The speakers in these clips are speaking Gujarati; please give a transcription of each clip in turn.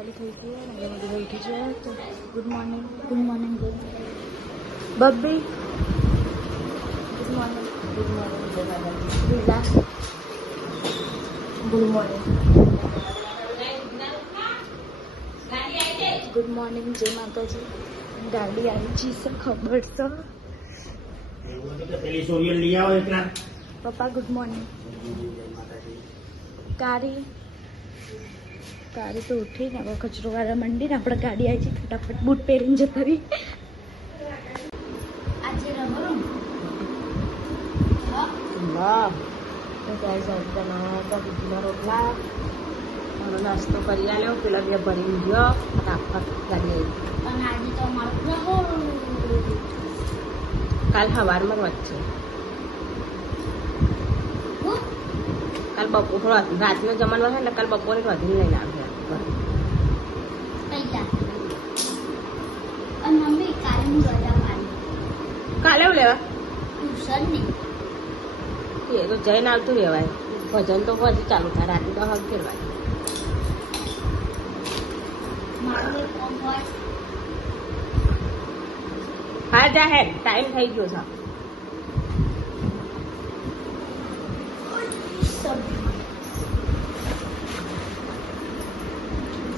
ચાલુ થઈ ગયું અને અમે બધા ઉઠી ગયા. તો good morning Babbi, good morning Riza, good morning, good morning, જય માતાજી. ગાડી આવી જી છે, ખબર છે પપ્પા. Good morning. કારી તો ઉઠીને હવે કચરો વાળા મંડીને આપણે ગાડી આવી છે. ફટાફટ બૂટ પહેરીને જતા રહી. રોટલા નાસ્તો કરી આવ્યો, પેલા બે ભરી ગયો ફટાફટ ગાડી આવી. કાલ સવારમાં વચ્ચે કાલ બપોર રાતનો જમવાનો છે એટલે કાલ બપોરે વધીને લઈને આવ્યા. કાલે એવું લેવા એ તો જઈને આવતું રહેવાય. ભજન તો પછી ચાલુ થાય, રાતે તો હક ફેરવાય. હા જાહેર ટાઈમ થઈ ગયો છે.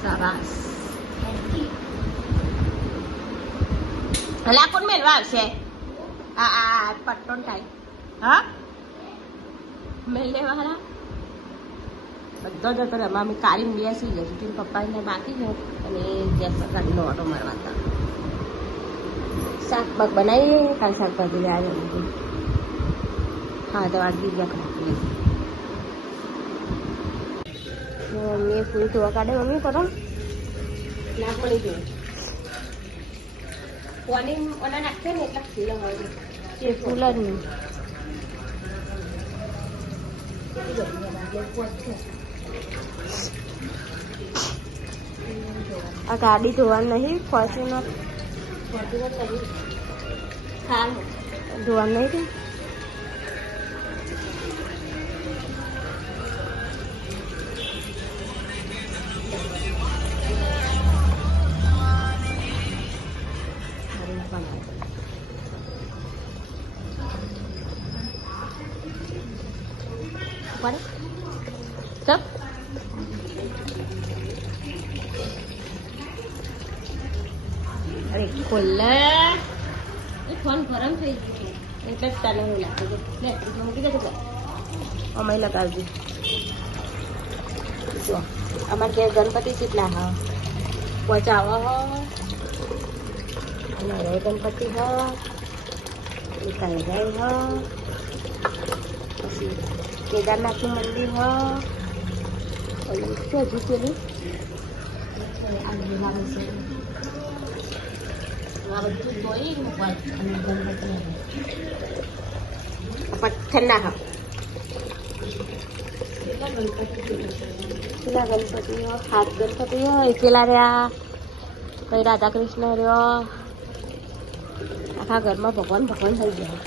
સરસ. હલા કોણ મેળવા આવશે? આ પટ્ટો થાય. હા મેળ લેવાળા બધો જતો રહે. અમે કારીને બેસી જશું કે પપ્પાને બાકી છે અને ગેસ પર ગાડીનો ઓટો મારવા હતા. શાક બાક બનાવીએ, કાલ શાકભાજી લે આવે બધું. હા તો વાગી ગયા ખરાબ. મમ્મીએ ફૂલ ધોવા કાઢે. મમ્મી કરો ના પડી ગયું. કોની ઓના નાખે ને એટલા ફૂલ હોય એ ફૂલ જ નહીં. આ ગાડી ધોવાનું નહીં. ફોર્ચ્યુનર ધોવાનું નહીં. ચપ અરે ખોલે ફોન ગરમ થઈ ગયો એટલે જ તને હું લાગતું મૂકી દેજો. અમે લગાવજો. જો અમારે ઘેર ગણપતિ કેટલા હા પહોંચાવો હો. અમારે ગણપતિ હો નીકળી જાય હો. પછી કેદારનાથનું મંદિર હો. શું હજુ પેલું પથ્થર ના હા પેલા ગણપતિ હો. 7 ગણપતિ હોય પેલા રહ્યા. કઈ રાધા કૃષ્ણ રહ્યો. આખા ઘરમાં ભગવાન થઈ ગયા.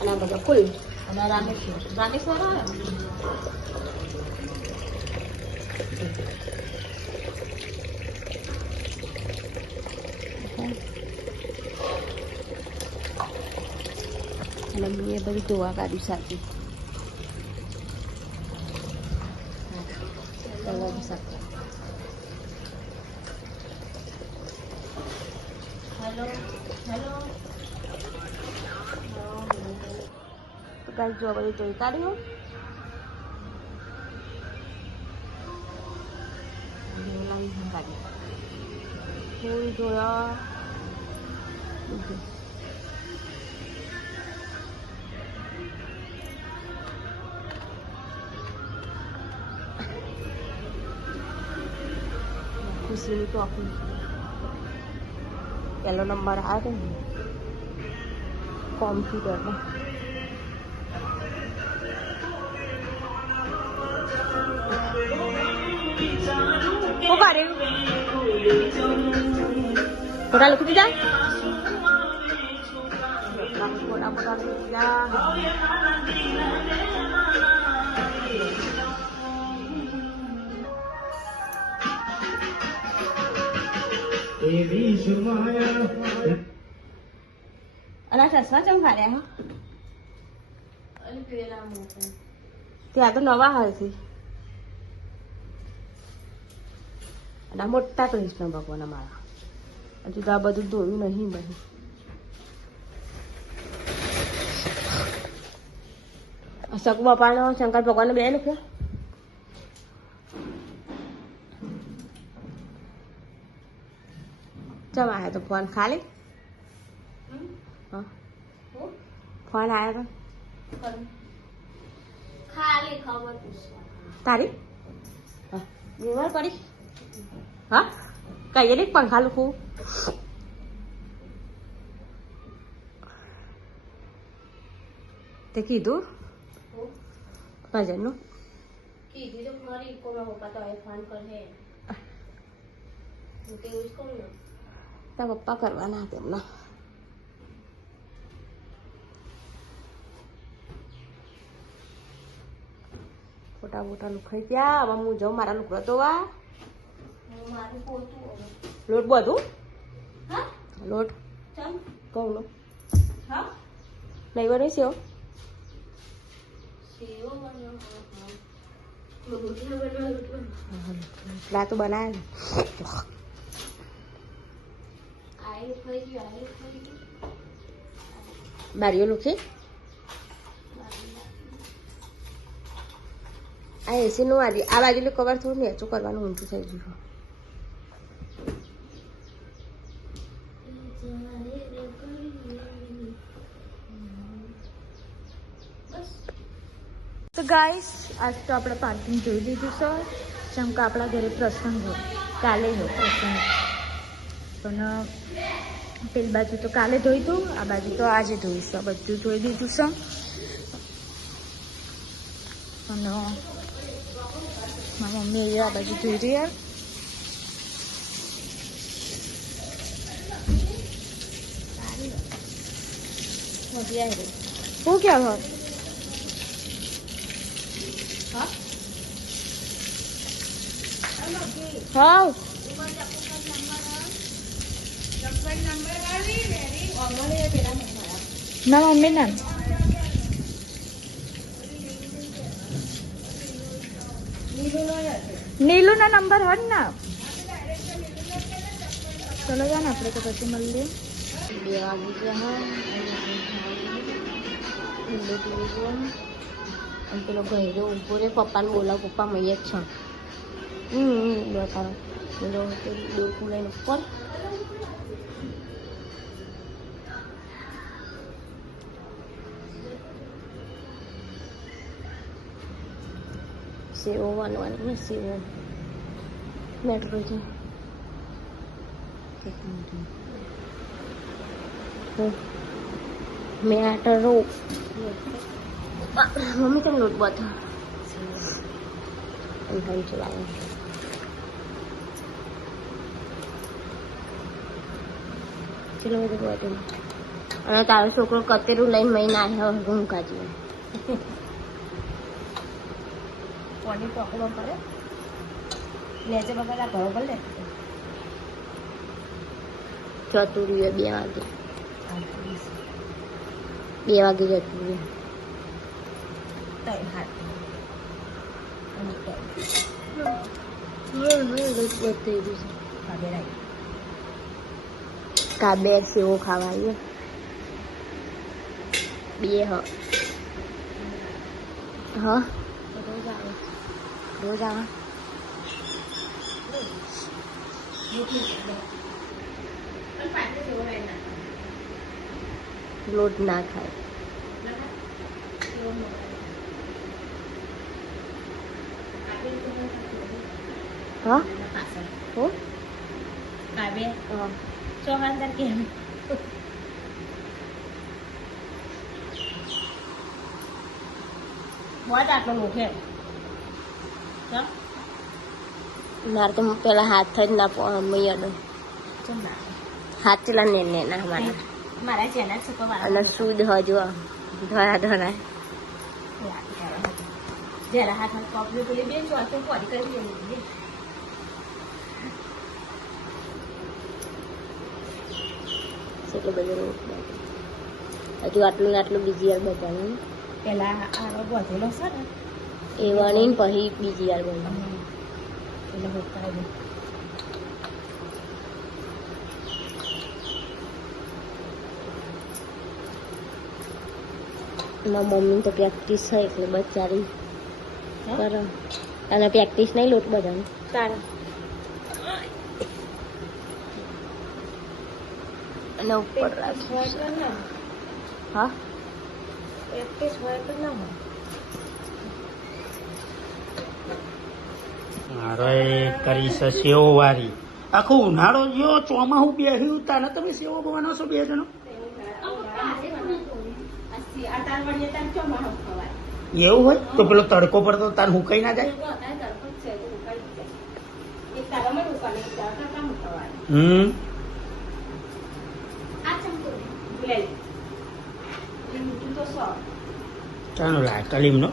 અને આ બધા ફૂલ અને રામેશ્વર આવે. અને મેં બધું ધોવા કાઢ્યું સાચું. ગાઈસ જો બધું જોઈ કાઢ્યું. ફૂલ જોયા. ખુશીની ટોપી પહેલો નંબર આવે ને કોમ્પ્યુટરમાં. ફોટા લખી દીધા. ફોટા લખી દીધા. અને ચશ્મા ચમ ફાડ્યા ત્યાં તો નવા હાલથી અને મોટા કૃષ્ણ ભગવાન અમારા હજુ તો આ બધું ધોયું નહીં બધું સક બાપાનો શંકર ભગવાન બે રૂપિયા ચમ આવ્યા તો ફોન ખાલી હા ફોન આવ્યો તો ખાલી ખબર તારી હા બીમાર પડી હા કહીએ ને પંખા લૂકું તે કીધું ભજનનું કીધું તો ખરી કોના પપ્પા તો હવે ફોન કરે હું તો એવું જ કહું ને તારા પપ્પા કરવાના તેમના ફોટા ફોટા લુખાઈ ગયા હવે હું જાઉં મારા લુકડો તો વા મારું પોતું હવે લોટ બધું હા લોટ ચમ ઘઉંનો હા નહીં બને છે સેવો બન્યો રોટલા બનાવ લા તો બનાવે આયુ ખાઈ ગયું બારીઓ લુખી આ એસી નું આ બાજુનું કવર થોડું નેચું કરવાનું ઊંચું થઈ ગયું તો ગાઈસ આજ તો આપણે પાર્કિંગ જોઈ લીધું છે જેમ કે આપણા ઘરે પ્રસંગ હોય કાલે હોય પ્રસંગ પણ પેલી બાજુ તો કાલે ધોઈ દઉં આ બાજુ તો આજે ધોઈશું બધું ધોઈ દીધું છે અને મારી મમ્મી આ બાજુ ધોઈ રહી શું ક્યાં હોય હા ના મમ્મી ના નીલુ ના નંબર હોય ને ચલો જા ને આપણે તો પછી મળીએ 2 વાગી ગયા અને પેલો ઘરે ઊભો રે પપ્પાને બોલાવ પપ્પા મૈયે જ છે બતાવો પેલો ડોકું લઈને ઉપર સેવો વાનવાની ને સેવો મેટ્રો છે મેટ્રો મમ્મી કેમ લોટ બતા અંધારી ચલાવે ચલો બધું બધું અને તારો છોકરો કતેરું લઈને મહિને આવ્યો રૂમ કાઢી કોની પકડો પડે નેચે બગાડા ઘરો પર લે જતું રહ્યું 2 વાગે 2 વાગે જતું રહ્યું કાબે સેવો ખાવા આવ્યો 2 હા રોજ આવે લોટ ના ખાય હા હો કાબે હા ચોહાન કે વાત આટલો મૂકે મારે તો પેલા હાથ જ ના મૈયાનો હાથ ચલા ને ના મારા મારા જેના છોકરો અને શુદ્ધ હજુ ધરા ધરાય જરા હાથ હાથ કોપલી પેલી બેન ચોથું ફોડી કરી એટલો બધો લોટ બાંધે. હજુ આટલું ને આટલું બીજી વાર બધાનું પેલા આનો વધેલો છે ને એ વણીને પછી બીજી વાર બને. એટલે હોકાય નહીં. મારા મમ્મી તો પ્રેક્ટિસ હોય એટલે બચારી કરે. અને પ્રેક્ટિસ નહીં લોટ બધાની. તારે અને ઉપર હોય તો ના હા પ્રેક્ટિસ હોય તો ના હોય. મારે કરી છે સેવો વારી આખો ઉનાળો જો ચોમાસું બેસ્યું તાને તમે સેવો બવાનો છો 2 જણો. એવું હોય તો પેલો તડકો પડતો તાર હુકાઈ ના જાય. ચાલો લાય કલીમનો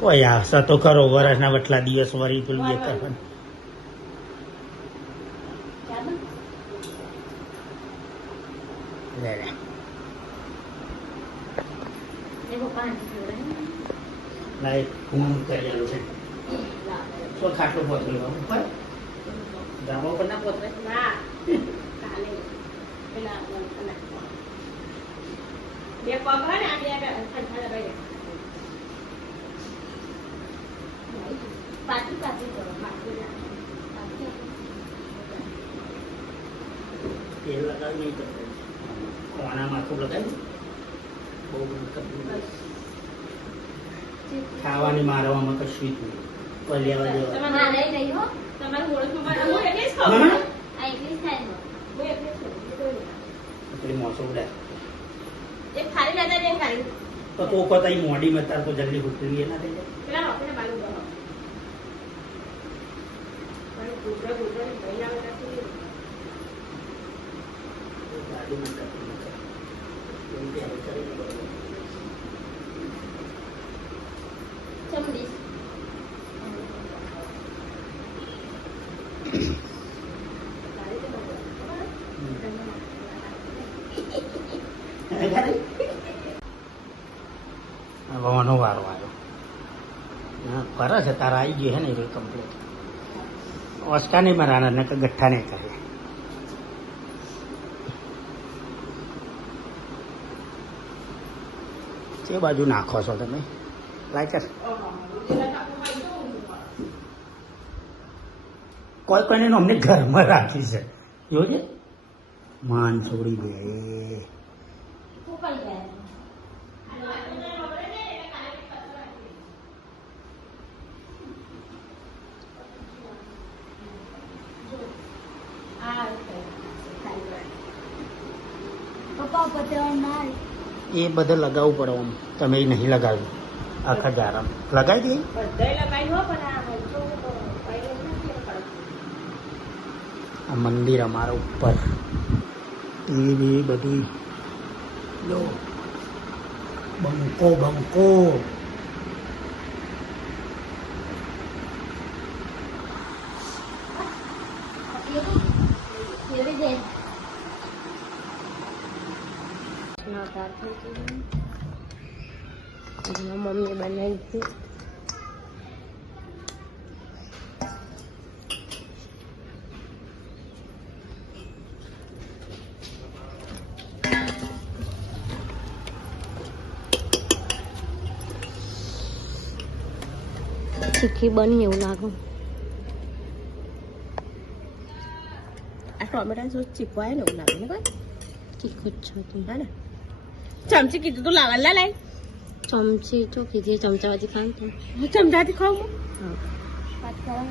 કોઈ આવશે તો ખરો વરસના વટલા દિવસ વરી પેલું એ કરવાનું. લે લે લાય હું કરેલું છે તો ખાટલો પોતરેલો ઉપર ધાબા ઉપર ના પોતરે ના કાલે પેલા બે પગ હોય ને આ બે ઠંડા રહી પાછી પાછી કરો. તેલ લગાવી નહીં તો કોણામાં આખું લગાવી બહુ બધું કરવું. ખાવાની મારવામાં કશું જ નહીં. કોઈ લેવા દેવા ના નહીં નહીં હો. તમારું ઓળખમાં હું એટલે જ ખાઉં. હા? આ એકલી જ ખાય ને. હું એટલે જ ખાઉં. પેલી મોસો ઉડાય એક ખાલી દાદા ને ખાલી તો કોકો તઈ મોડી મતાર તો જલ્દી હુકલી એ ના થઈ જાય. પેલા રોકને બાલુ ગયો પણ ગુજરા ગુજરા ને ભાઈ આવે નથી. ગાડી માં કરતી નથી. એવું ત્યારે કરીને બરોબર. ચમડી વાનો વારો આવ્યો. હા ફરે છે તારા આવી ગયો હે ને એ કમ્પ્લીટ. ઓસ્કા નહીં મરાના ને કે ગઠ્ઠા નહીં કરે. તે બાજુ નાખો છો તમે લાઈક કોઈ કોઈને અમને ઘરમાં રાખી છે જોજે માન છોડી દે. ઉકળી જાય. પપ્પા પતરા ના એ બધે લગાવવું પડે આમ તમે એ નહીં લગાવ્યું આખા જારામ લગાવી દઈએ. બધાય લગાઈ હો પણ આ હલકો તો પહેલે નથી પડતો. આ મંદિર અમારા ઉપર એવી બધી લો બંકો બંકો કેવી દે ના તાર થઈ ગયું. મમ્મી બનાવી હતી. તીખી બની એવું લાગે. આ ટોમેટા સોસ ચીકવાય ને એવું લાગે ને કોઈ તીખું જ છે તું. હે ને ચમચી કીધું તું લાવવા લાય. ચમચી તો કીધી ચમચાવાથી ખાય તો હું ચમચાથી ખાઉં હું. હા વાત કરો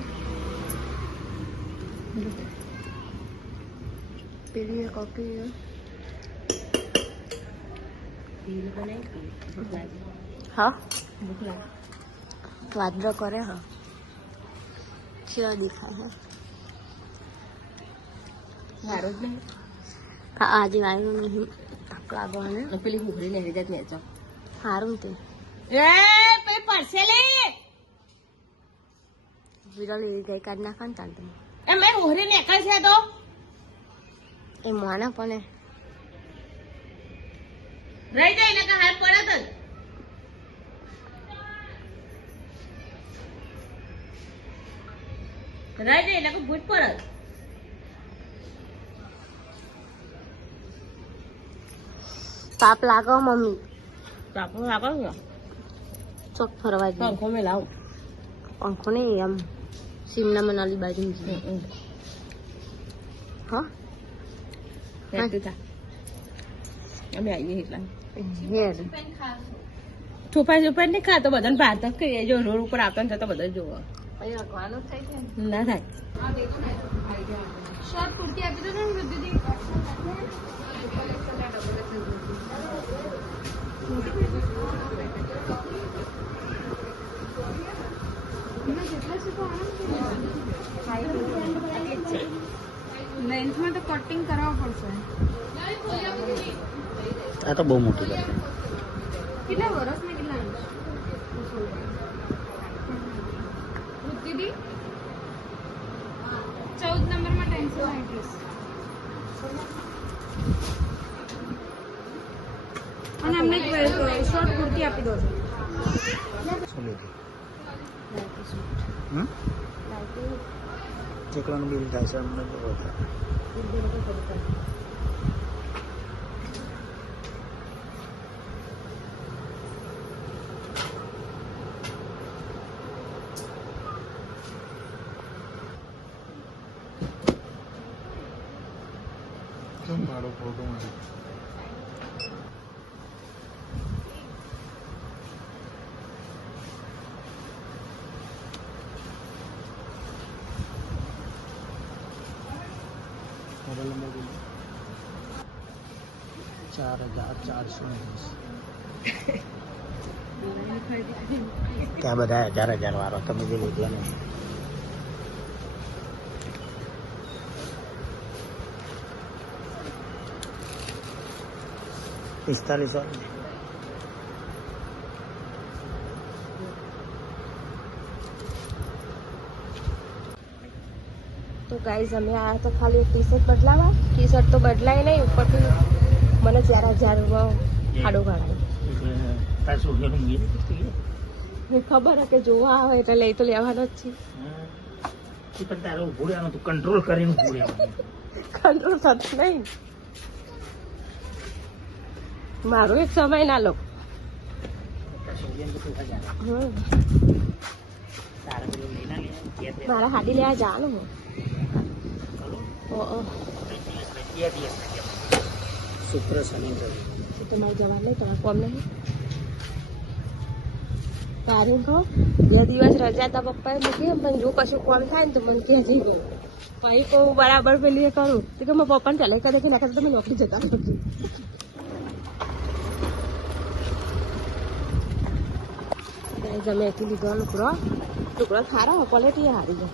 પેલી કોફી હા ભૂખ લાગે. વાદળો કરે હા કેવા દેખાય હે. સારું જ નહીં. હા આજે આવ્યું નહીં લાગવાને પેલી ઘૂઘરી લઈ જાય ને સારું તે એ પે પરસે લે વિરલ એ ગઈ કાઢ નાખો ને તાર તમે. એ એમ ઓહરી નીકળ છે તો એ માના પણ રહી જાય ને કે હાથ પડે તો રહી જાય એટલે ભૂત પડે તાપ લાગો મમ્મી તાપો લાગે ને ચોક ફરવા જઈએ પંખો મેં લાવ પંખો નહીં આમ સિમના મનાલી બાજુ હા અમે આવીએ એટલા હેર છુપાઈ છુપાઈ નહીં ખાતો બધાને બહાર તક કરીએ જો રોડ ઉપર આવતો ને તો બધા જોવો ના થાય શોર્ટ કુર્તી આપી દો ને દીદી લેન્થમાં તો કટિંગ કરાવવું પડશે આ તો બહુ મોટી વાત કેટલા વર્ષ ને કેટલા ઇંચ દીદી 14 નંબરમાં 338 અને અમને શોર્ટ કુર્તી આપી દો કેટલાનું બિલ થાય છે અમને બહુ મોબાઈલ નંબર બોલો 4420 ત્યાં બધા 1000 વાળો તમે જે લીધો ને $45 તો ગાઈઝ અમે આ તો ખાલી એક ટી શર્ટ બદલાવા ટી શર્ટ તો બદલાય નહીં ઉપરથી મને 4000 ખાડો ગાળાય ખબર હે કે જોવા આવે એટલે લઈ તો લેવાનો જ છે પણ તારે ઊભું રહેવાનું તું કંટ્રોલ કરીને ઊભું રહેવાનું કંટ્રોલ થતું નહીં મારો એક સમય ના લો મારા હાડી લેવા જવાનું શુક્ર શનિ તમારે જવા નહીં તમારે કોમ નહીં તારે કહો 2 દિવસ રજા તા પપ્પાએ મૂકી પણ જો કશું કોમ થાય ને તો મને ક્યાં જઈ ગયું ભાઈ કહું બરાબર પેલી એ કરું તો કે મારા પપ્પાને પહેલાં કહે કે નાખે તમે નોકરી જતા નથી તમે એથી લીધો ટુકડો સારો ક્વોલિટી સારી છે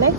નહીં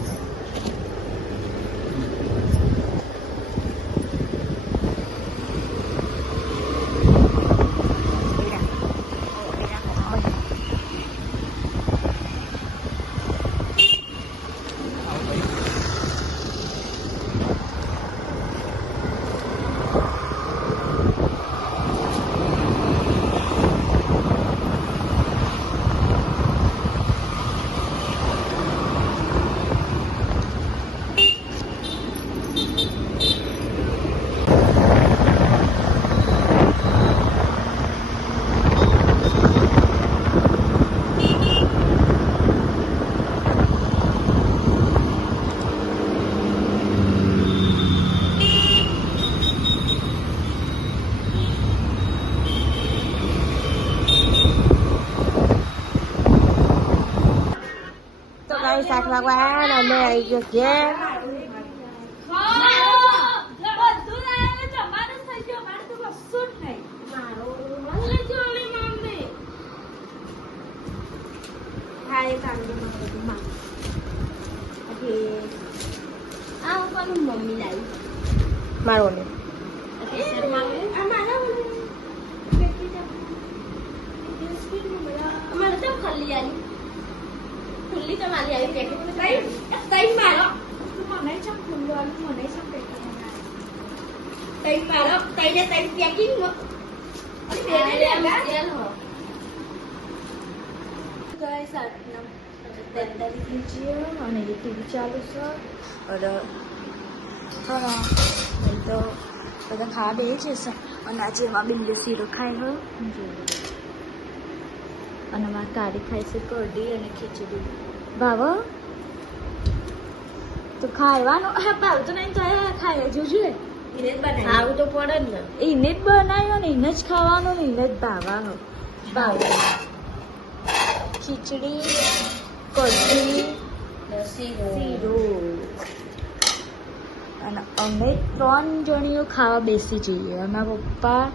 શાક ભગવાન અમે આવી ગયો ઘેર મમ્મી લાવી મારો ને અમારે તો ખાલી આવી ખુલ્લી તો મારી આવી પેકેટ તઈ મારો મને ચમ ખુલ્લું મને ચમ પેકેટ તઈ મારો તઈને તઈ પેકિંગ ગાઈસ આટલા 43 છીએ અને એ ટીવી ચાલુ છે અને નહીં તો બધા ખાવા બે છે અને આજે એમાં બિંદુ શીરો ખાય હો અને મારી કાળી ખાય છે કઢી અને ખીચડી ભાવ તો ખાવાનું હા ભાવ તો નહીં તો ખાય જોજો ખાવું તો પડે ને એને જ બનાવ્યો ને એને જ ખાવાનું ને એને જ ભાવા ભાવ ખીચડી કઢી શીરો અને અમે 3 જણીઓ ખાવા બેસી જઈએ અમારા પપ્પા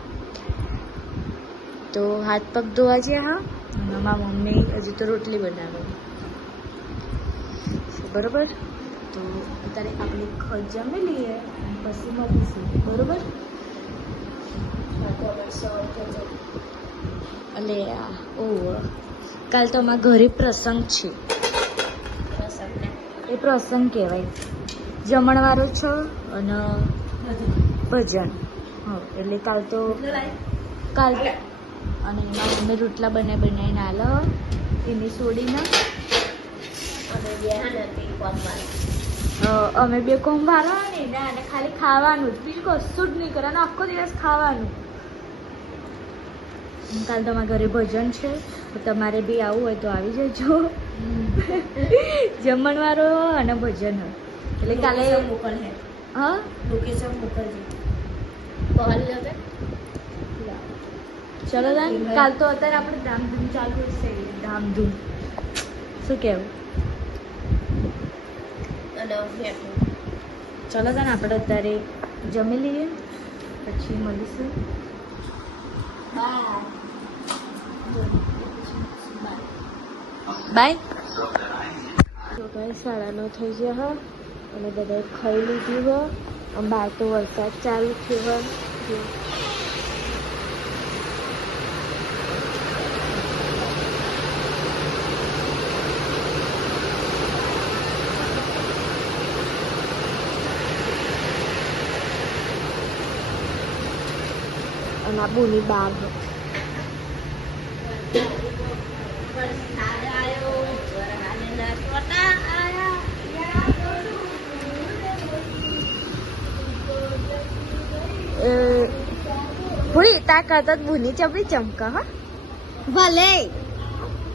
તો હાથ પગ ધોવા ગયા હા અને મારા મમ્મી હજી તો રોટલી બનાવે બરોબર તો અત્યારે આપણે જમી લઈએ અને પછી મળીશું બરોબર એટલે ઓ કાલ તો અમારા ઘરે પ્રસંગ છે એ પ્રસંગ કહેવાય જમણવારો છે અને ભજન હા એટલે કાલ અને એમાં મમ્મી રોટલા બનાવીને આલો એની છોડીને અમે બે કોમ વાળવાની ને અને ખાલી ખાવાનું જ બીજું કશું જ નહીં કરવાનું આખો દિવસ ખાવાનું કાલ તમારા ઘરે ભજન છે તો તમારે બી આવવું હોય તો આવી જજો જમણવારો અને ભજન એટલે કાલે મોકલ હે હા લોકેશન મોકલજે ચલો દાન કાલ તો અત્યારે આપણે ધામધૂમ ચાલુ હશે ધામધૂમ શું કહેવું ચલો દાન આપણે અત્યારે જમી લઈએ પછી મળીશું બાય તો કાંઈ 9:30 થઈ ગયા હા અને બધાએ ખાઈ લીધું હોય અને બહાર તો વરસાદ ચાલુ થયો હોય અને આ બોની બહાર પૂરી તા કરતા બુની ચપડી ચમકા હા ભલે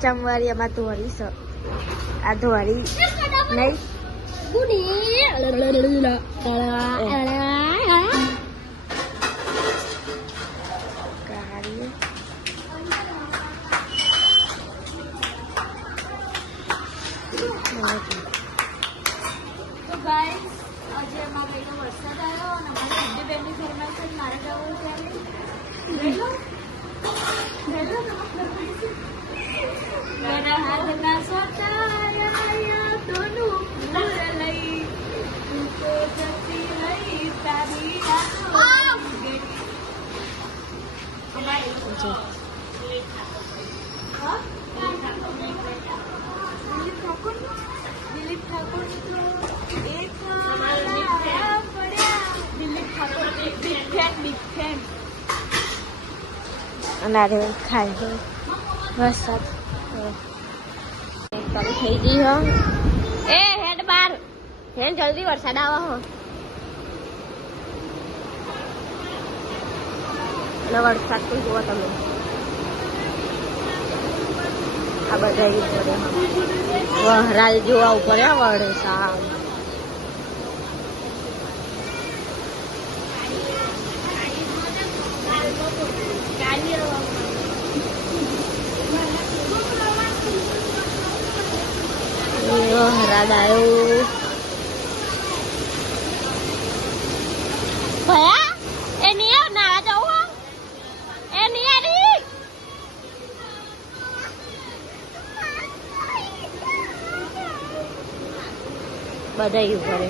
ચમવારી એમાં ધોરી છે આ ધોરી નહીં તો ગાઈસ આજે અમારા ભાઈનો વરસાદ આવ્યો અને મારી બુદ્ધિ બેનની ફરમાઈશ છે મારે જવું ત્યારે મારા હાથના સોટાયા તોનું ફૂલ લઈ તું તો જતી રહી તારી દિલીપ ઠાકોર એક દિલીપ ઠાકોર બિગ ફેન અને ખાય વરસાદ ચાલુ થઈ ગઈ હો એ હેડ બાર હેડ જલ્દી વરસાદ આવો હો અને વરસાદ તો જુઓ તમે આ બધા વહરાલ જોવા ઉપર વળે સાવ વહરાલ આવ્યો ભયા એ નહીં નાવા જવું એ નહીં આવી બધા ઉપર હે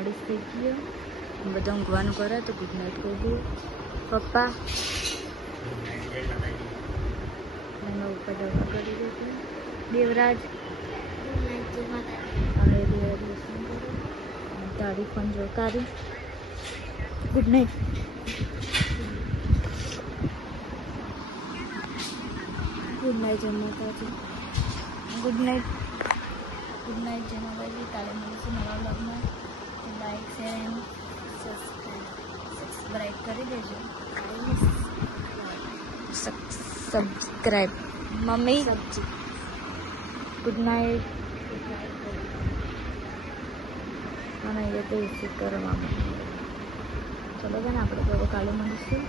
મળીશ થઈ ગયો બધા ઊંઘવાનું કરે તો ગુડ નાઇટ કહી દઉં પપ્પા અને ઉપર દવા કરી દેતી દેવરાજ અને દેવરાજ લેસન કરે અને તારી ફોન જો કાઢી ગુડ નાઇટ ગુડ નાઇટ જન્માતાજી ગુડ નાઇટ જન્માતાજી કાલે મળીશું નવા બ્લોગમાં લાઈક શેર એન્ડ સબસ્ક્રાઈબ કરી દેજો સબસ્ક્રાઈબ મમ્મી ગુડ નાઇટ અને એ તો એસી કરવા ચલો બેન આપણે તો કાલે મળીશું